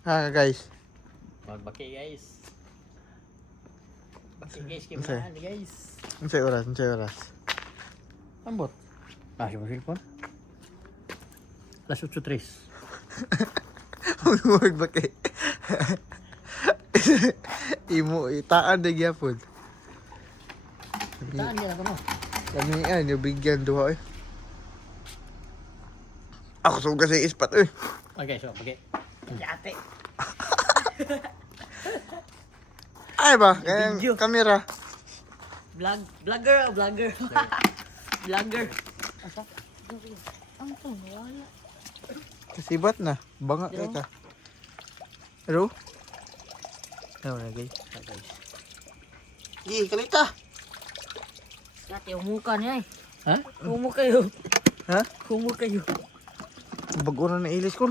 Guys. Magbaki guys. Baki guys, gimana guys? Unsay oras? Ambot. Yung cellphone. Alas 8:03. Huwag baki. Imo itaan na gyapon. Taan nila ko no. Kami yung bigyan duha eh. Ako sung kasi ispat eh. Okay, so baki. Yate. Ay ba? Kaya Video. kamera. Vlogger. Vlogger. Asa? Ang to, wala. Kasibat na. Banga kay ka. Pero? Ano na guys? Kalita. Dati umuka niya eh. Ha? Humo kayo. Ha? Humo kayo. Bago na ilis ko.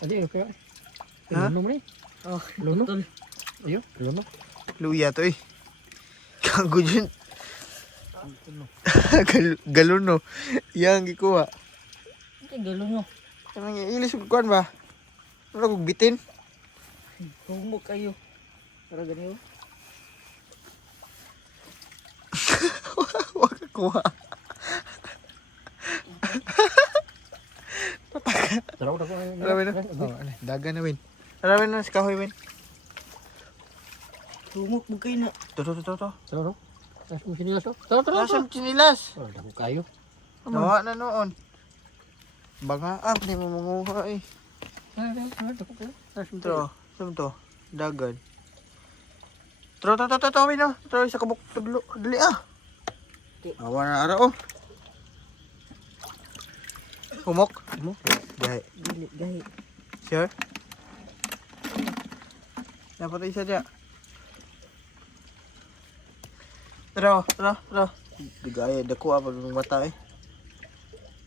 Adi, okay. Ha? Luno mo ni? Oh, Luno? tol. Ayo, luno. Luya to eh. Kago dyan. Galuno. Yang gikuha. Ang galo nyo. Kanang ilis ko kuan ba? Ano kong bitin? Humo kayo. Para ganyan. Huwag ka kuha. Taraw na ko. Marami na. Daga na win. Marami na si kahoy win. Humok mo kayo na. To. Taraw. Tas mo sinilas to. Taraw. Nasaan chinilas? Oh, dako kayo. Nawa na noon. Bangaap, di mo manguha eh. Dako kayo. Saan to? Dagan. Tro, win oh. Tro, isa kabuk taglo. Dali ah. Awa na ara oh. Humok. Gahi. Dili, gahi. Sure? Dapat isa dyan. Tara. Digaya, dako apa ng mata eh.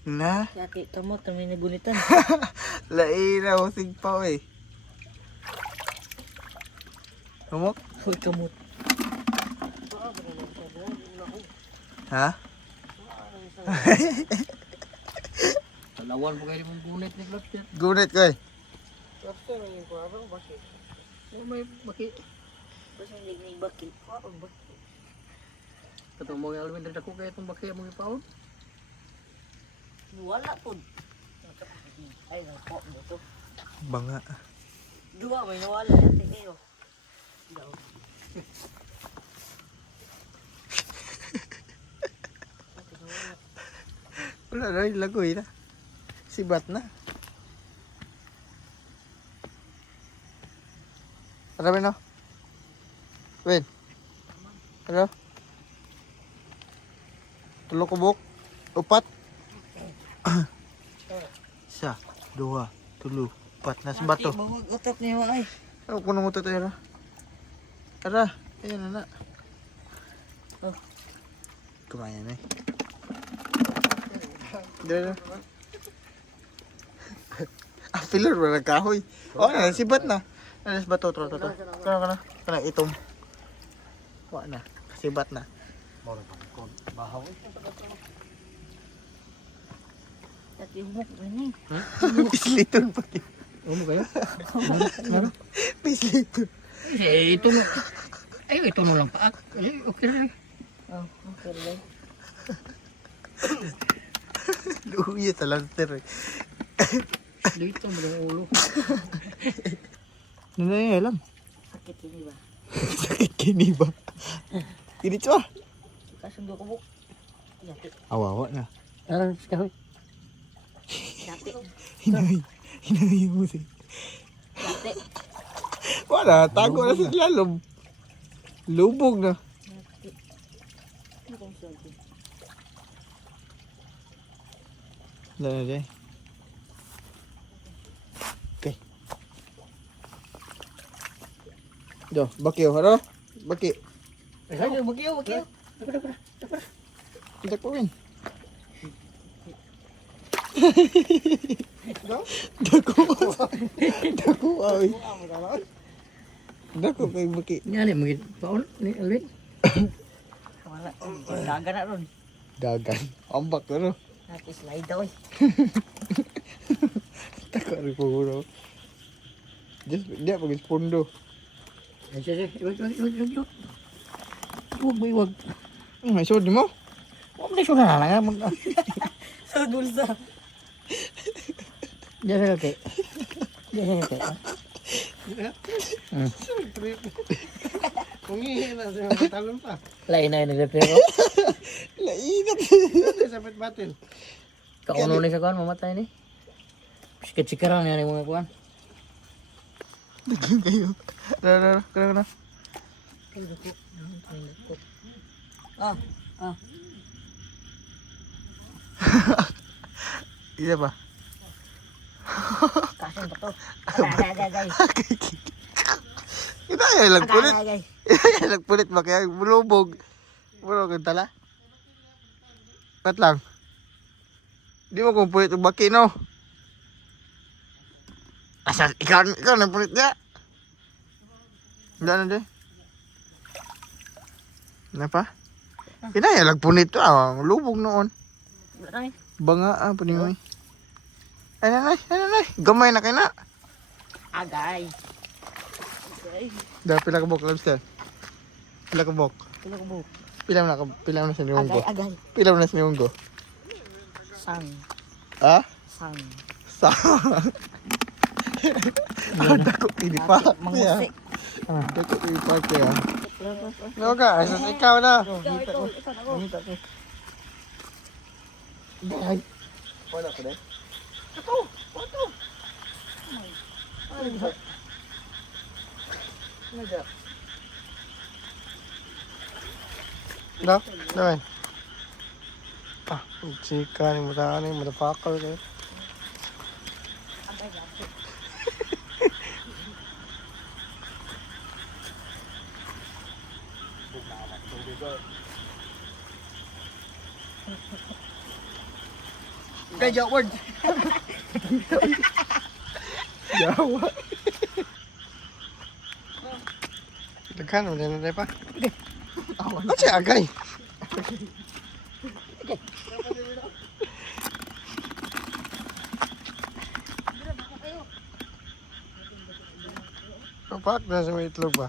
Na, Dati, tamo, kami nagunitan. laina o sigpaw eh. Humok? Huwag kamot. Ha? Talawan po kayo mong gunit ni Lobster. Gunit ko eh. Lobster, yung kuwabang bakit? Oh, may baki. Basta hindi may bakit. Kuwabang bakit? Katong mo yung alwin dako kayo itong baki mong ipaon. Wala po. Ay, nangko mo to. Banga. Dua, may nawala. Dati kayo. Daw. Wala na yung lagoy na. Sibat na. Marami no? Win. Ano? Tulo kubok. Upat. Isa. Dua. Tulo. Upat. Nasa bato. Dati, mag-utok niya ay. Ano ko nang utot era? Ara. Ayan na. Oh. Kumayan eh. Dito. Pillar wala kahoy. Oh, sibat na. Alas bato tro. Kana itom. Wa na. Sibat na. Moro pa ko bahaw. Dati humok mo ni. Pisliton pa. Umo kayo? Pisliton. Eh, ito no. Ay, ito no lang paak. Eh, okay lang. Oh, okay lang. Luya talanter. Dito mo lang ulo. Ano na yung alam? Sakit ini ba? Sakit kini ba? Ini cua. Kasundo ko buk. Dati. Awawa na. Ara, kahoy. Dati. Hinawi mo siya. Dati. Wala, tago na sa lalom. Lubog na. Dati. Ano kong sabi? Wala na dyan. Okay. Do, bakyo, haro? Baki. Ay, bagyo. Kita ko rin. Dako ay. Dako kay baki. Nyali mo paon ni alwin. Wala. Daga na ron. Dagan. Ambak na no. Dati slide daw eh. Tako rin po bro. Just, dia pag spondo. Ay, sige. Iwag. Iwag ba, iwag. May sword mo? Huwag mo na siya na lang. Sa bulsa. Diyan sa kate. Diyan sa kate. Kung hihin na siya, matalon pa. Lain na yun nagdepero. Lainat. Dati sa batin. Kauno na sa kuhan, mamatay ni. Sikat-sikaran yan yung mga kuhan. Daging kayo. Kaya na. Ah. Iya pa. Kasing ba to? Agay. Ito ay lagpulit. Agay. Ito ay lagpulit ba kaya bulubog. Bulubog ang tala. Pat lang. Di mo kung pulit ang baki no. Asa ikaw na pulit niya. Hindi na di. Kenapa? Pinaya lagpunit to lubog noon. Ay. Banga paningoy. Ay nanay. Gamay na kay na. Agay. Dah pila ka bok lobster. Pila ka bok. Pila ko buhok. Pila na sa niunggo. Agay. Pila na sa niunggo. Sang. Ha? Sang. Sa. Dako ini pa. Mangusik. Dako ini pa kaya. No ka, ikaw na. Ikaw ako. Ay. Wala pa din. Ito. No? Naman. Chika ni motherfucker kayo. Kaya word. Jawa. Daghan mo din pa. Ano siya agay? Kapak na sa may itlog ba?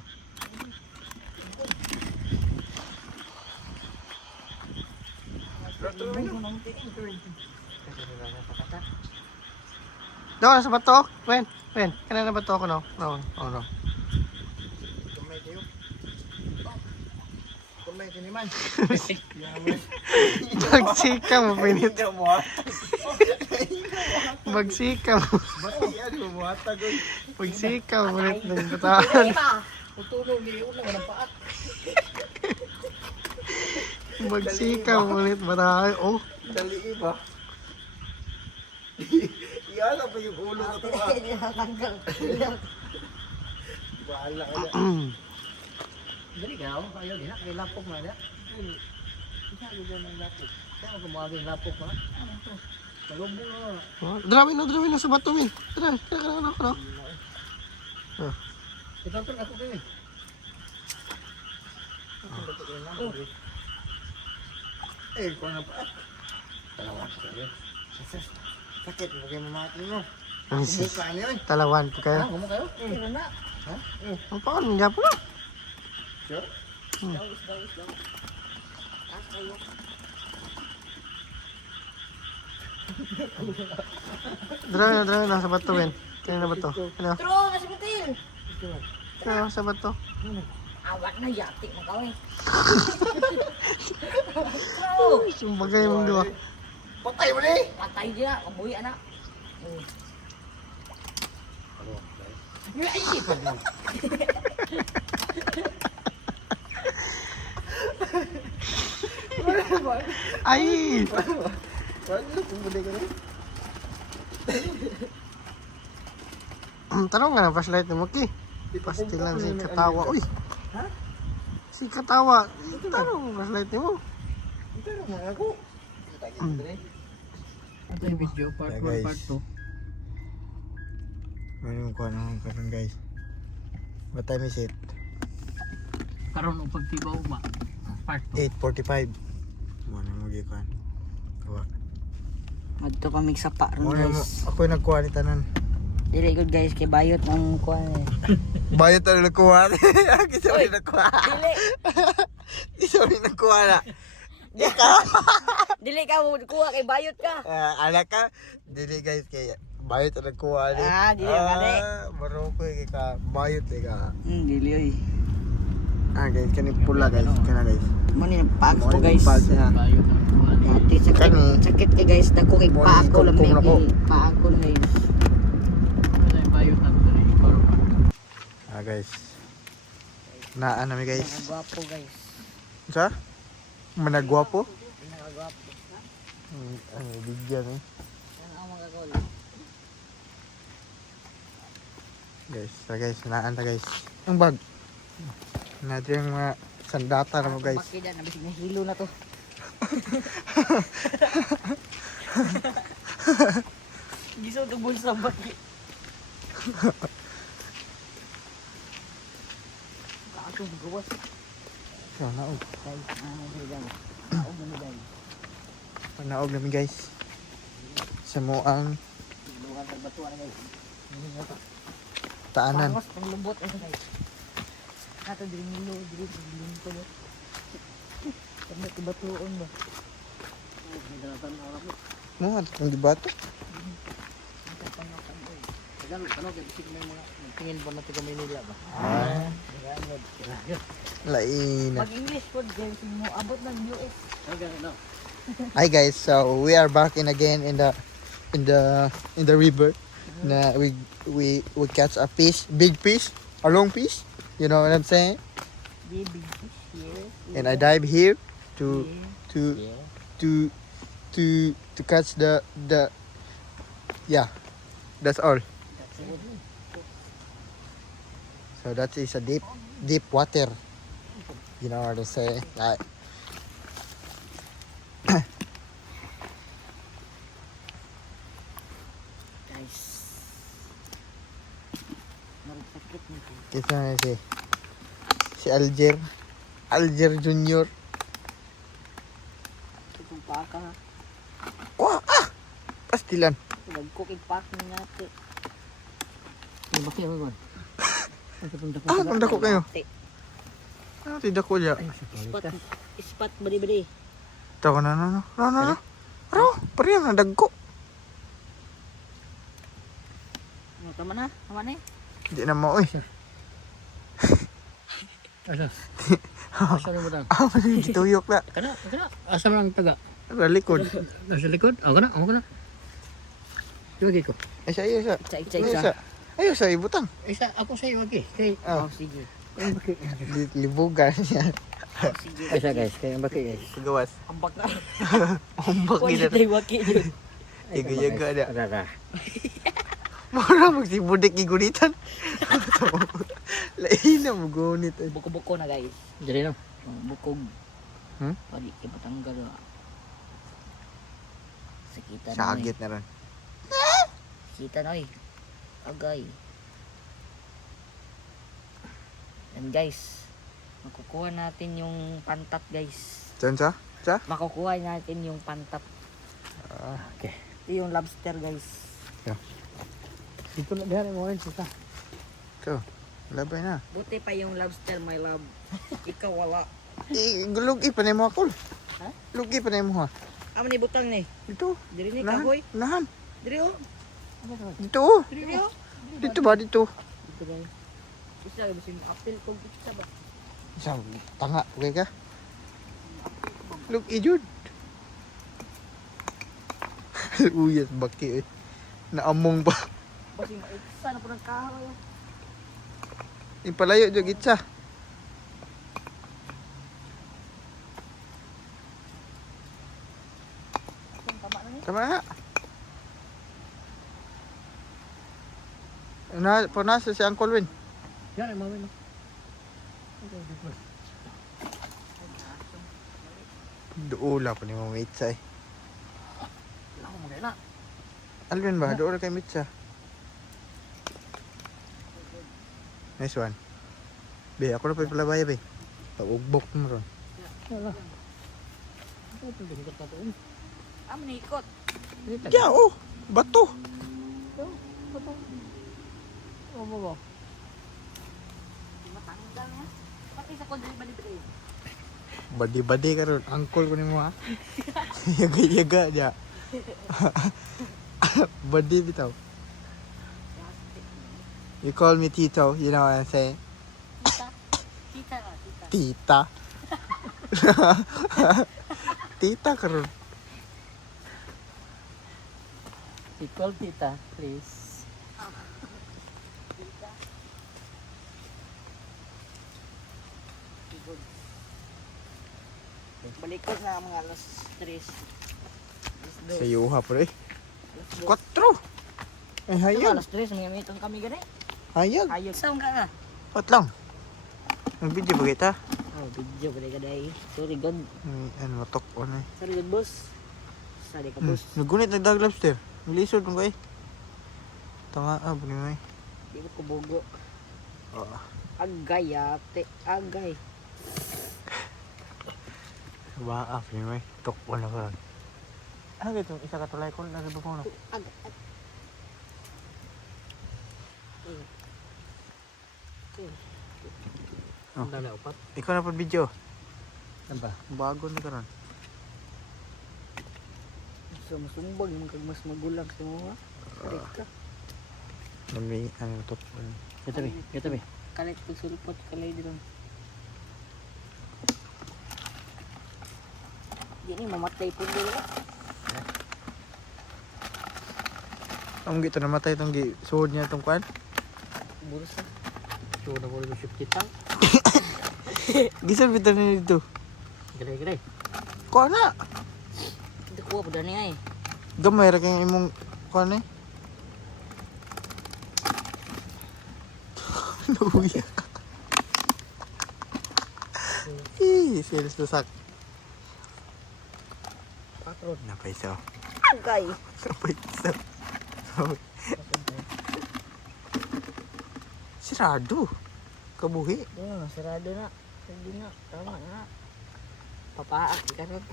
No, nasa bato? Wen, kanina na bato ako no? No. Kumay kiniman. Magsika mo, pinit. Magsika mo. Ano mo buhatag oy. Magsika mo, pinit ng bataan. Tutulog, liyon lang ng paak. Magsika mo, pinit bataan. Oh, Dali ba? Iyan pa yung ulo ko to. Bahala ka na. Dali ka, oh. Ayaw, di na. Kaya lapok na na. Kaya kumagay lapok na. Malubong na. Drawin na sa bato, min. Tara, ako. Ito ako kayo. Kung ano pa. Sakit mo kayo mamati mo. Buka niyo eh. Talawan po kayo. Gumo kayo? Pero na. Ang paon, hindi po na. Sure? Drawin na sa bato, min. Kanina bato. Ano? Tro, nasibutin. Ano sa bato? Awat na yati na kawin. Tro. Sumbagay mong dua. Patay mo ni! Patay dia, kabuhi anak. Ay, pa lang. Ay! Ano kung muli ka na? Tanong nga na, flashlight mo, Ki. Pastil lang si Katawa. Uy! Si Katawa. Tanong, flashlight mo. Pero mga ako. Ito yung video, part 1, part 2. Ano yung kuha naman karon guys? What time is it? Karoon ng pagtibaw ba? Part 2. 8:45. Muna mo gikuan. Kuha. Madto kami sa pa ron Muna mo, guys. ako yung nagkuha ni tanan. Dili good guys kay bayot ng kuan eh. Bayad na nakuha. Kisa mo nakuha. Dili. Kisa mo nakuha na. Dili ka mo kuha kay bayot ka. Anak ka. Dili guys kaya. Bayad na nakuha ni. Dili mali. Maroko ka. Bayad ka. Dili oy. Guys, kani pula guys. Kana guys. Mo ni pag ko guys. Bayot ang kuha niya. Ati sakit kay guys dako kay Mo, paako lang kung ako. paako lang guys. Wala yung bayot na ito rin. Guys. Naan namin guys. Nagwapo guys. Sa? Managwapo? Nagwapo. Bigyan eh. Ano ang mga gol? Guys, naan ta guys. Ang bag. Natin yung mga sandata na mo guys. Bakit na bisig nahilo na to. Giso to bulsa bakit. Ako gawas. So, naog. Guys, ano guys? Ako mo guys. Naog namin guys. Sa moang Lugar sa batuan guys. taanan. Pangos pang lubot ito guys. Kato diri nilo diri ko yo. Kami tibatuon ba? No, ang dibato. Tingin ba natin kami nila ba? Lain. Mag-English po guys, mo abot ng US. Hi guys, so we are back in again in the river. Na we catch a fish, big fish, a long fish. You know what I'm saying? Di big fish here. And I dive here to Yeah. to catch the yeah. That's all. That's it. So that is a deep water. You know what I'm saying? Like, Guys. Nagsakit nito. kita na si Alger Junior. Itong paka ha. Wah, pastilan. Nag-cooking pack ni natin. Ano ba kayo ba? Ang dako kayo. Tidak ko ya. Ispat beri-beri. Tahu no. Ro, pariyan na dagko. Tama na? Tama na eh. Di na mo oy. Asa? Asa rin mo lang? Tuyok na. Kana? Asa mo lang taga? Sa likod. Nasa likod? Ako na. Iwagi ko. Ay siya. Isa. Ayo sa ibutang. Isa, ako sa iwagi. Kay, Oh, Oh, sige. libugan niya. Oh, sige. isa guys. Kaya baki guys. Gawas. Ambak na. Ombak Kuha gina. tayo waki yun. Iga-yaga na. Rara. Mura magsibudik igunitan. Lain na mo gunit. Buko-buko na guys. Dali no. Bukog. Hmm? Pwede kayo patanggal ah. Sakita na Sagit na ron. Kita na eh. Agay. And guys, makukuha natin yung pantat guys. Diyan sa? Makukuha natin yung pantat. Okay. Ito yung lobster guys. Dito na diyan mo rin sita. Ito. Labay na. Buti pa yung lobster my love. Ikaw wala. Lugi pa na mo ako. Ha? Lugi pa na mo ha. Amo ni butang ni. Dito. Diri ni Nahan. kahoy. Nahan. Diri oh. Dito. Oh. Diri oh. Dito ba dito? Dito guys. Isa bisin apil kog isa ba. Sa tanga, okay ka? Lugi jud. Uyas baki eh. Naamong ba? Basing maiksa na po ng kahoy. Ipalayo jud gitsa. Tama na ni. Tama na. Nasa si Uncle Win. Yan ay mawin. Duula pa ni Mama Itza eh. Ako mo na. Alvin ba? Duula kay Mitza. Nice one. Be, ako na pa pala baya be. Paugbok mo ron. Wala. Ako pwede ko tatuon. Amo ni ikot. Yeah, oh! Bato! mo. Matanggal na. Pati sa kodre ba dito eh? Badi-badi ka ron. Angkol ko ni mo ha. Yaga-yaga niya. Badi bitaw. You call me Tito, you know what I'm saying? Tita. Tita na, tita. Tita. Tita ka ron. Call tita, please. Tita. Good. Balik ko na mga alas 3. Sa yuha pre. Alas 4. Ay, 2. hayag. Alas 3, may mitong kami gani. Hayag. Ayog. Saan ka nga? What lang? Nag-video ba kita? Oh, video ba ka day? Sorry God. Ano, matok o na. Sorry God boss. Sorry ka boss. Nagunit nagdag lobster. Nilisod mo kay. Tanga, buli mo eh. Di ko bogo. Oo. Agay ate. Agay. Baka, buli mo eh. Tok o na ka ron. Ano gito? Isa ka tulay ko. Lagi ba ko na? Agay. Oh. Ang dala upat. Ikaw na po video. Ano ba? Bago na ka ron. So masumbag man kag mas magulang sa mga. Sorry ka. May ano tok. Gatabi, gatabi. Kalit pag sulpot kalay dito. Di ni mamatay po dito. Ang gito namatay itong suhod niya itong kwan. Bursa. So, na ko rin 50 tang. Gisal bito na dito. Gray. Kuha na. Hindi ko pa dani ay. Gamay ra kayong imong kuha na eh. Luya. Sales to sak. Patron. Napay sa. Agay. Napay sa. Sirado. Kabuhi. Oh, sarado na. Hindi na. Tama na. Papaak ka ron.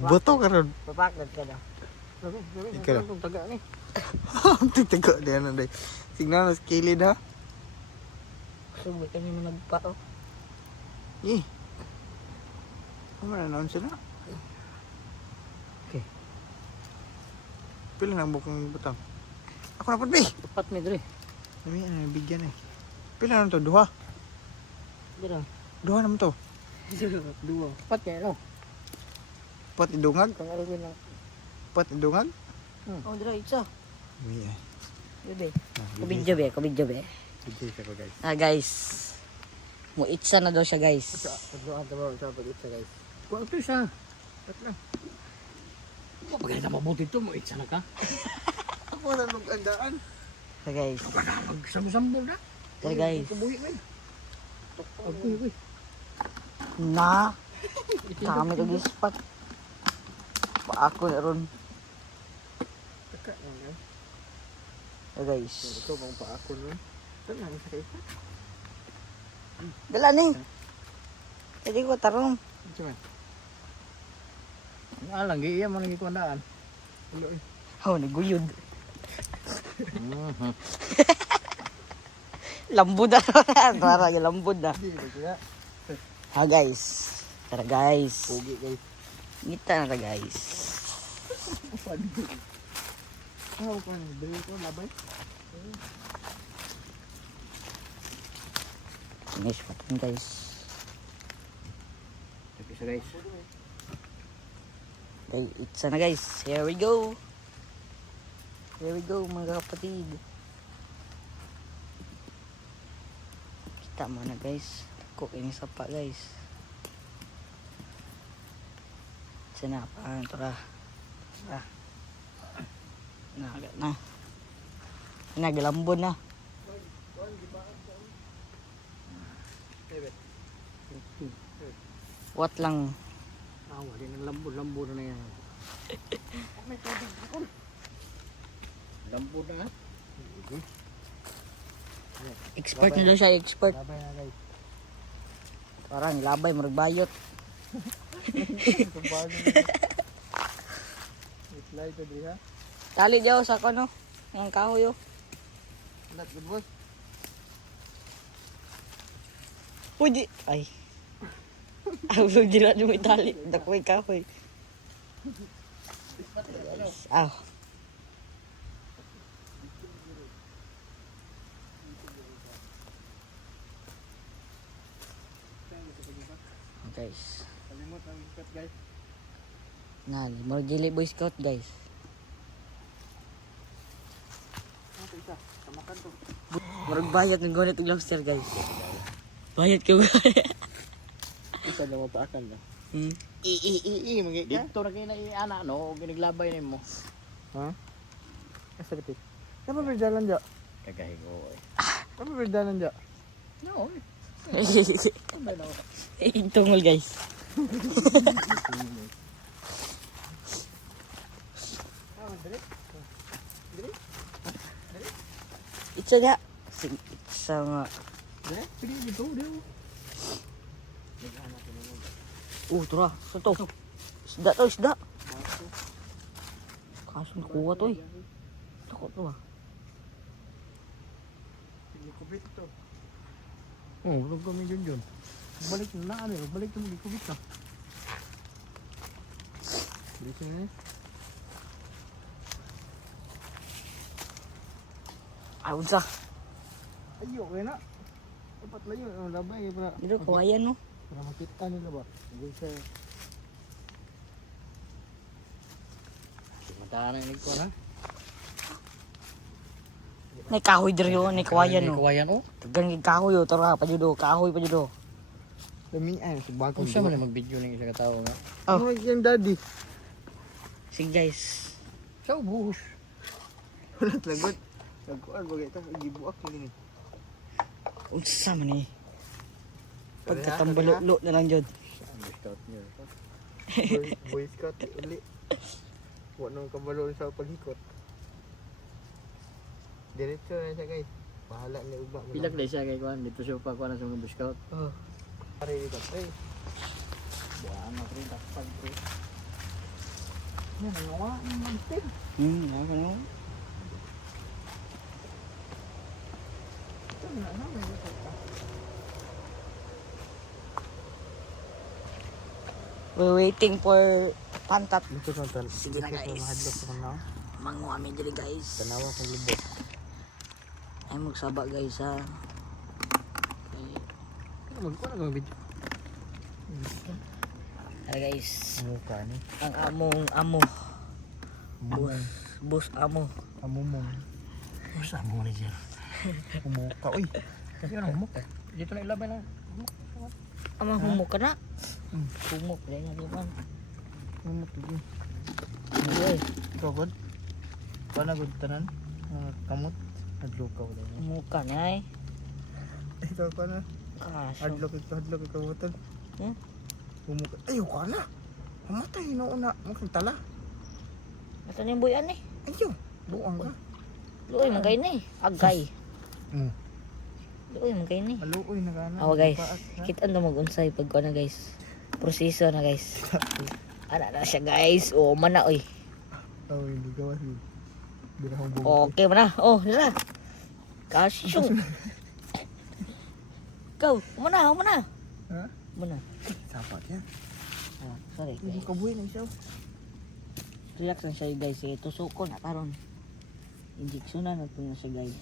Boto ka ron. Papakad ka na. Ikaw na. Ang taga ni. Titigo na yan. Signal na skilid ha. Subi kami mo nagpao. Eh. Ano na naon sila? Okay. Pila na bukong butang. Ako na po, be. Upat mi dre. Sabi, ano, bigyan eh. Pila na to? Duha? Dira. Duha naman to. Dua. Upat kaya no. Pat idungag? Kang arugin lang. Pat idungag? Oh, dira isa. Uy, ay. Bebe. Ah, Kabidyo be, kabidyo be. Bigay ka ko, guys. Ah guys. Muitsa na daw siya guys. Pagdoan ta ba sa pag-itsa guys. Kuha ito siya. Pat lang. Pagkaya na mabuti ito, mo itsa na ka. Ako na nung andaan. So guys. Magsambol na. So guys. Kabuhi ko eh. Uy. Na. Kami ka gispat. Pa ako na ron. So guys. Ito bang pa ako nun? Ito na, isa kayo. Dala ni. Jadi ko tarong. Diyan. Alang, iya mo nang ikundaan. Hello eh. Oh, naguyod. Lambod na ron. Tara, lambod na. Hindi ba kaya? Ha guys. Tara guys. Pogi guys. Ngita na ta guys. Ah, ako na. Dali ko, labay. Finish pa rin guys. Tapi sa guys. Okay, it's na guys. Here we go. Here we go mga kapatid. Kita mo na guys. Cook ini sapa guys. Sana pa tara. Tara. Naga na. Naglambon na. What lang. Awa din ang lambod na yan. Lambod na. Expert na daw siya, expert. Labay na guys. Parang labay, maragbayot. Kumpara na guys. Slide to di ha? Tali daw sa kono. Ang kahoy oh. That's good, boss. Uy, di. Ay. Ako dila yung itali. Dakoy kahoy. Aw. Guys. Kalimot ang cut, guys. Nal, more gili boy scout guys. Ito isa. Tamakan to. Murag bayad ng gunit og lobster guys. Bayad ka ba? Isa na mapaakan na. Hmm. Magiging ka? Dito na kayo na iana, no? Giniglabay na mo. Ha? Asa kapit? Apa berjalan, Jo? Kagahigo eh. Apa berjalan, Jo? No, Tungol guys. Itsa nga. Itsa nga. Pili dito, dito. Tura. Saan to? Isda to, isda. Kaso nakuha to eh. Takot to ah. Likubit to. Oh, huwag kami dyan. Balik na ano eh. Balik na mo, kubit ka. Di sini. Ay, unsa. Ayo, kaya na. Dapat layo. Labay para. Dito, kawayan no. Para makita nila ba? Bisa. Matahan na ko na. May kahoy diri yo, may kawayan no. Kawayan oh. Tagang kahoy yo, tara pa judo, kahoy pa judo. Dami ay sa bagong. Kung siya man na mag-video ng isa katao nga. Oh. Oh, yung daddy. Sige guys. Siya buhos. Wala lagot. Nagkuan bagay ta gibuak ni. Unsa man eh. Pagkatambalo na lang jud. Ang scout niya. Boy Scout uli. Wa nang kabalo sa paghikot. Diretso na siya, guys. Bahala ni ugma. Pilak na siya kay Kwan. Dito siya pa Kwan sa mga scout. Oh. Pare dito, pre. Buwan na rin. Takpan pre. Yan, ngawa ng mantig. Ano? We're waiting for pantat. Ito na tan. Sige na, guys. Mahadlok sa kanaw. Mango kami diri guys. Tanawa kong lubot. Ay magsaba guys ha. Magkuan na video. Ay guys, Mukha ni. ang among amo. Boss amo. Amumong. Masa mo na dyan. Mukha. Uy. Yan ang humok eh. Dito na ilabay na. Amang humok ka na. Humok dahil nga di man. Mumuk lagi. Uy, Ikaw god. Kuan na god tanan. Kamot. Adlukaw lang. humok ka na eh. Ikaw kuan na. Kaso. Adlok ikaw butan. Hmm? Mumuk. Ayo ka na. Mamatay na una. Mukhang tala. Ito na yung buyan eh. Ayo. Buang ka. Luoy, magay na eh. Agay. Hmm. Luoy, magay na eh. Aluoy na gana. Awa guys, kita na mag-unsay pag na guys. Proseso na guys. Ana na siya guys. O, mana oy. Oh, hindi ka wasi. Birahong buong. Okay mana. Oh, dira. Kasyo. Go, mana, mana. Ha? Mana. Sapat yan. Oh, sorry. Hindi Guys. ka buhay na siya. Relax lang siya guys. Eh, tusok ko na karon. Injection na nato na siya guys.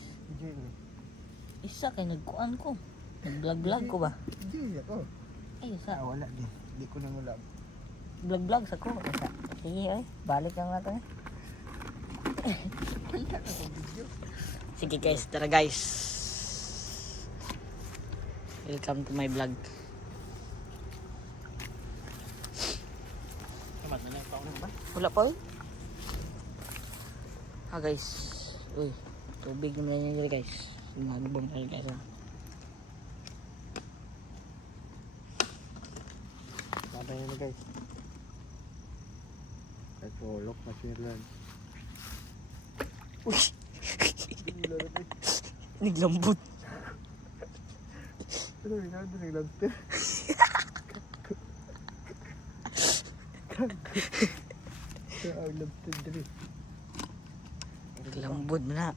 Isa kay nagkuan ko. Nag-vlog ko ba? Hindi ako. Ay, isa. Wala din. Hindi ko na wala. Vlog sa ko. Isa. Sige, ay. Balik lang natin. Sige guys, tara guys. Welcome to my vlog. Kamat na lang paunang ba? Wala pa eh. Ha guys. Uy, tubig naman yan dyan guys. Nagbong tayo guys ha. Sabay na guys. Nagpulok na siya lang. Uy! Naglambot. Pero ikaw ito naglabter. Kaya ang labter dali. Lambot mo na.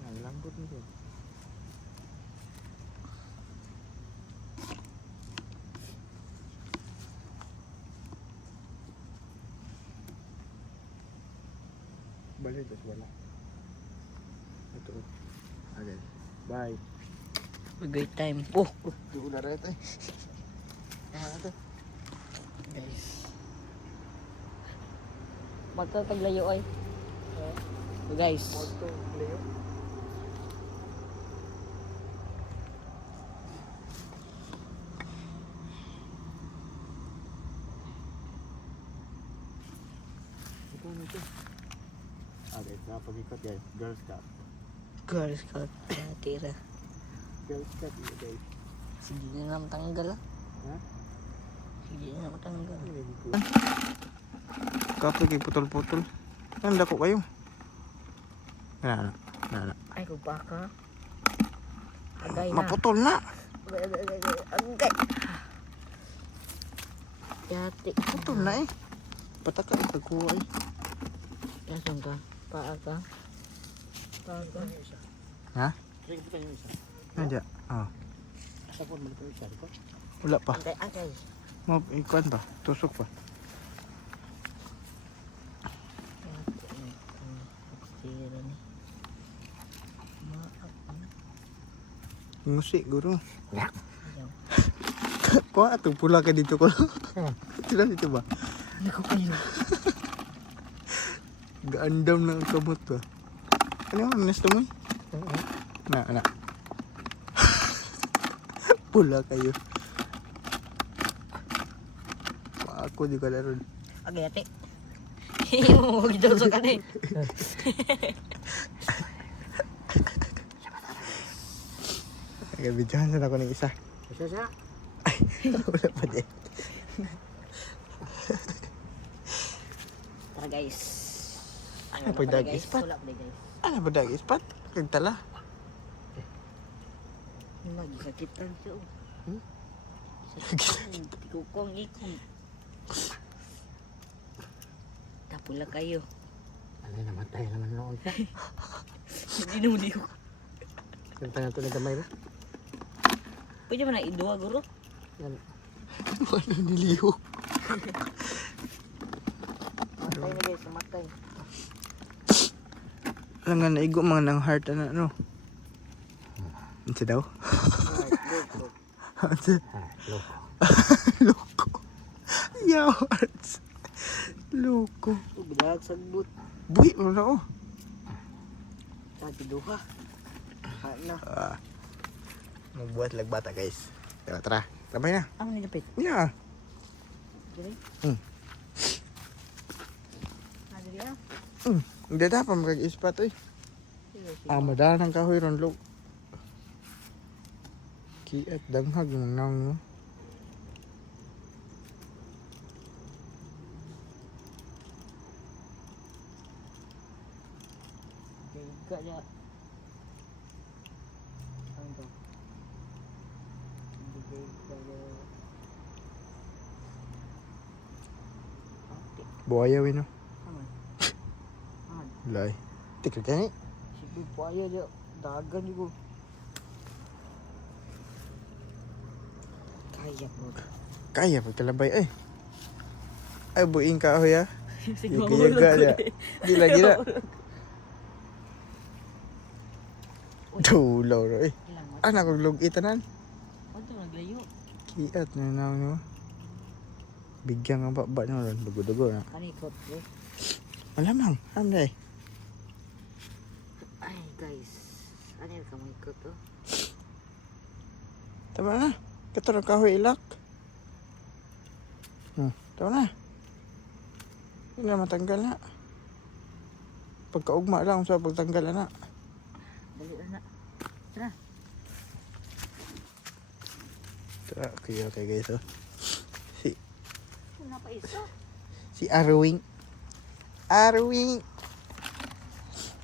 Ang lambot nito. Balik tas wala. Ito. Okay. Bye. Great time. Oh, Di ko na rete. Ito. guys. Magkakaglayo ay. So guys. Auto Leo. Ito nito. Okay, napag-ikot guys. Girl Scout. Girl Scout. Tira. Girl Scout yun guys. Sige na naman tanggal ah. Ha? Sige na naman tanggal. Kapag kayo putol-putol. Nanda ko kayo. Nana. Ay, kung baka. Agay na. Maputol na. Agay. Yati. Putol na eh. Pataka ipagkuha eh. Nasaan ka? Paa ka? Paa ka? Ha? Sige pa yung isa. Nandiya. Oh. Asa po mo ito isa ko. Wala pa. Agay, agay. Ikuan pa. Tusok pa. Tira ni. Ngusi guru. Ayaw. Kuha atong pula ka dito ko. Sila dito ba? Naku kayo. Gaandam na ang kamot ba? Ano ang nesto mo? Na. Pula kayo. Ako di ka laron. Agay, ate. Huwag daw sa kanay. Nagabidyohan na ako ng isa. Isa siya. Wala pa din. Tara guys. Ano pa yung dagis pa? Wala pa guys. Ano ba dagis pat? Kagtala. Magisakitan siya. Sakitan. Tikukong ikong. Tapula kayo. Ano namatay naman noon siya. Hindi naman di ko. Yung tangan to na gamay ba? Pwede ba na idua guro? Yan. Ano niliho? Matay na guys, matay. Alam nga naigo mga ng heart ano. Ano siya daw? Ano siya? Loko. Loko. Yaw hearts. Loko. Ito, bilag sagbut. Buhi mo na oh. Tati duha. Na. Magbuhat lagbata guys. Tara. Labay na. Ang nilapit. Yeah. Dili? Dili ah. Hindi dapat mag-ispat eh. Madalang ang kahoy ron lo. Kiat danghag ng nang no. Jaga dia. Ang to. Jaga dia. Ate. Buaya wino. Aman. Aman. Lay. Tikit ni. Sige po ayo dia. Dagan juga. Kaya po. Kaya pagkalabay eh. Ay buing kahoy ah. Giga dia. Di lagi na. Tulaw ro eh. Anak ko log itanan. Ano naglayo? Kiat na nang no. Bigyan nga ba no ron dugo-dugo na. Kanikot bro. Malamang, amday. Ay guys. Ano yung kamay ko to? Tama na. Kato kahoy ilak. Tama na. Hindi na matanggal na. Pagkaugma lang sa pagtanggal na. Dali na. Tara, kuya kay guys oh. Ano pa isa? Si Arwing. Arwing.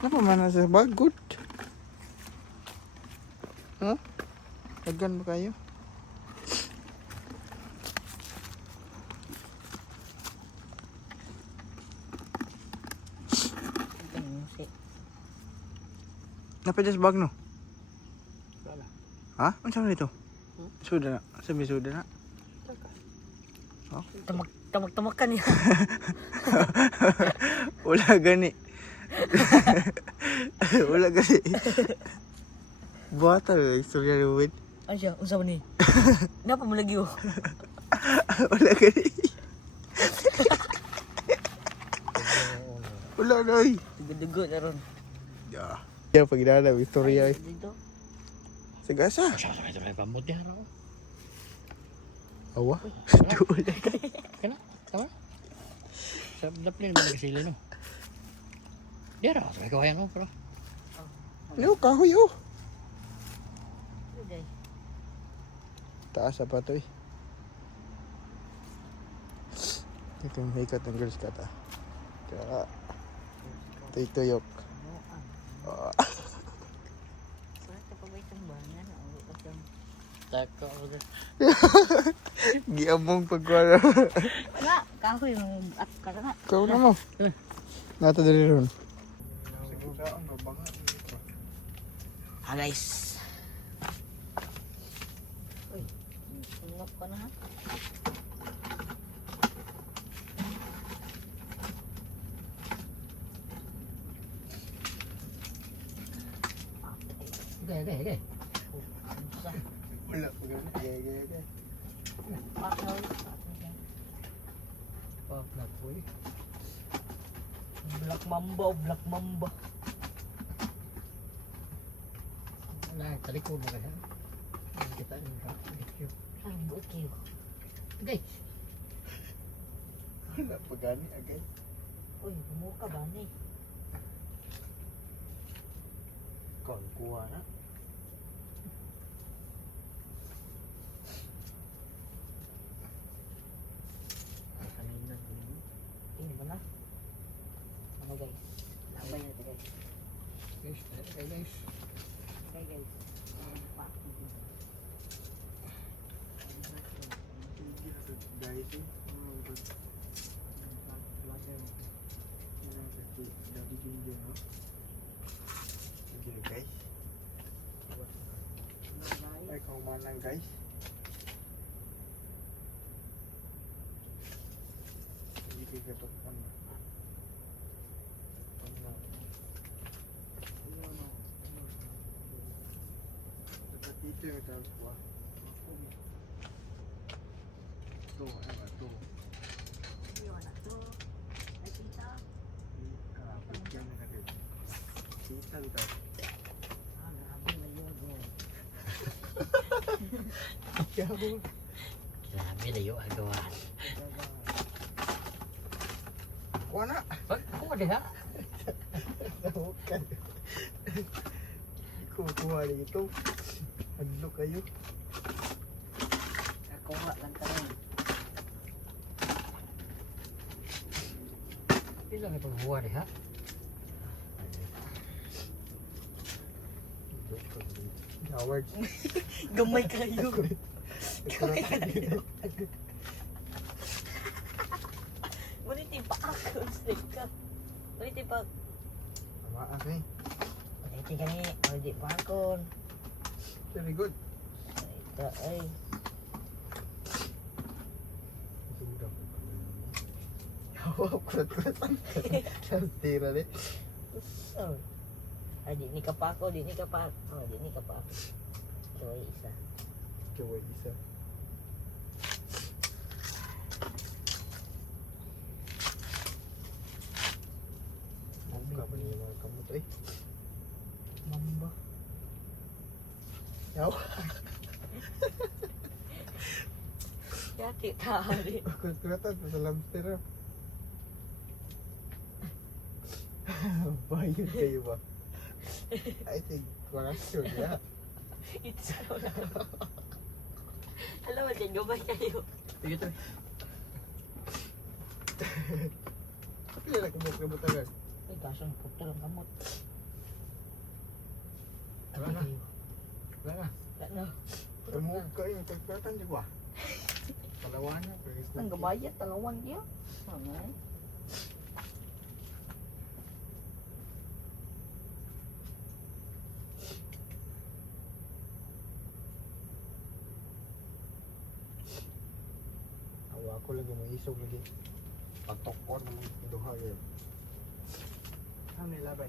Ano pa man sa bagot? Huh? Lagan ba kayo? Napidas bag no? Wala. Ha? Ano sa nito? Suda na. Sabi suda na. Tamag-tamakan niya. Wala gani. Wala gani. Bata istorya ni Win. Ano siya? Unsa man ni? Napa mo lagi oh. Wala gani. Wala na oy. Dugo na ron. Ya. Ya pag inana istorya oy. Dito. Sagasa. Sabay pamot yan ako. Awa. Kana? Tama? Sa daplin mo nagkasili no? Dira, sabay ko kaya no, pero. Yo kahoy oh. Okay. Taas pa to eh. Ito yung hikat ng girls cut ah. Kaya ito yung tuyok. Sarap ka pa ba itong bangan? Ako pa siyang... Tako ako dyan. Giamong pagkuha. Nga! Kahoy yung at ka nga. Ikaw na mo. Nata dali ron. Guys. Uy, sungap ka na ha? Okay. Wala. Gaya. Pakaw. Oh, napoy. Black Mamba. Wala, talikod na kaya. Kita yung ka. Ay, buot kayo. Okay. Wala pa gani agad. Uy, bumuka ba ni? Kuha na. Kanina. Tingin mo na. Ano guys? Labay natin guys. Guys. Okay guys. Guys, guys. Ay, kung manang guys. Hindi ka ito ano. Dito yung tawag ko. Ito, ano ito? Yun na to. Ay, tita. Pagyan na rin. Kita ito. Ah, grabe na yun. Grabe na yung agawa. Kuha na! Pag kuha din ha? Bukan. Kukuha na ito. Hadlo kayo. Nakuha lang kami. Pila na pagbuha din ha? Howard. Gamay kayo. Gamay ka na yun. Ngunit pa ako. Stick ka. Ngunit pa. Tamaan eh. Ngunit ka ni. Ngunit pa ako. Very good. Ito ay. Kurat-kuratan. Tira rin. So. Ay, di ni ka pa ako. Di ni ka pa. Oh, di ni ka pa. So, ay isa. Kaway isa. Buka pa niya mga kamot eh. Mamba. Yaw. Yati tari. Kurat-kuratan sa lobster. Bayad kayo ba? I think correction, yeah. It's so na. Alam mo dyan, gamay kayo. Sige to. Pila na kumot agad. Ay, kaso puto lang kamot. Wala na. Wala na. Ano? Kumot ka yung kurat-kuratan di ba? Palawan na. Ang gabayat, talawan niya. Sangay. Ako lagi may isog lagi. Patokon naman duha yun. Ano nilabay?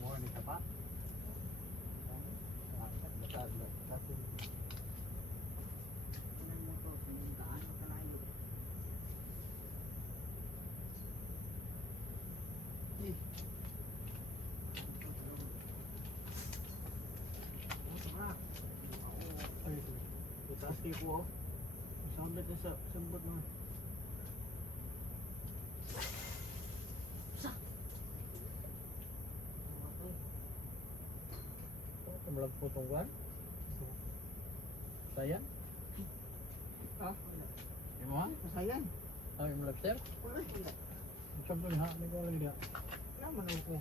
Mo ni ka pa? Itaas kayo po oh. Sounded na sa sambot mga. Kumulag po itong kwan. Sayang. Ah, Yung mga? masayan. Yung mga sir. Wala. Sabi ha, may ko lang dia. Naman ako.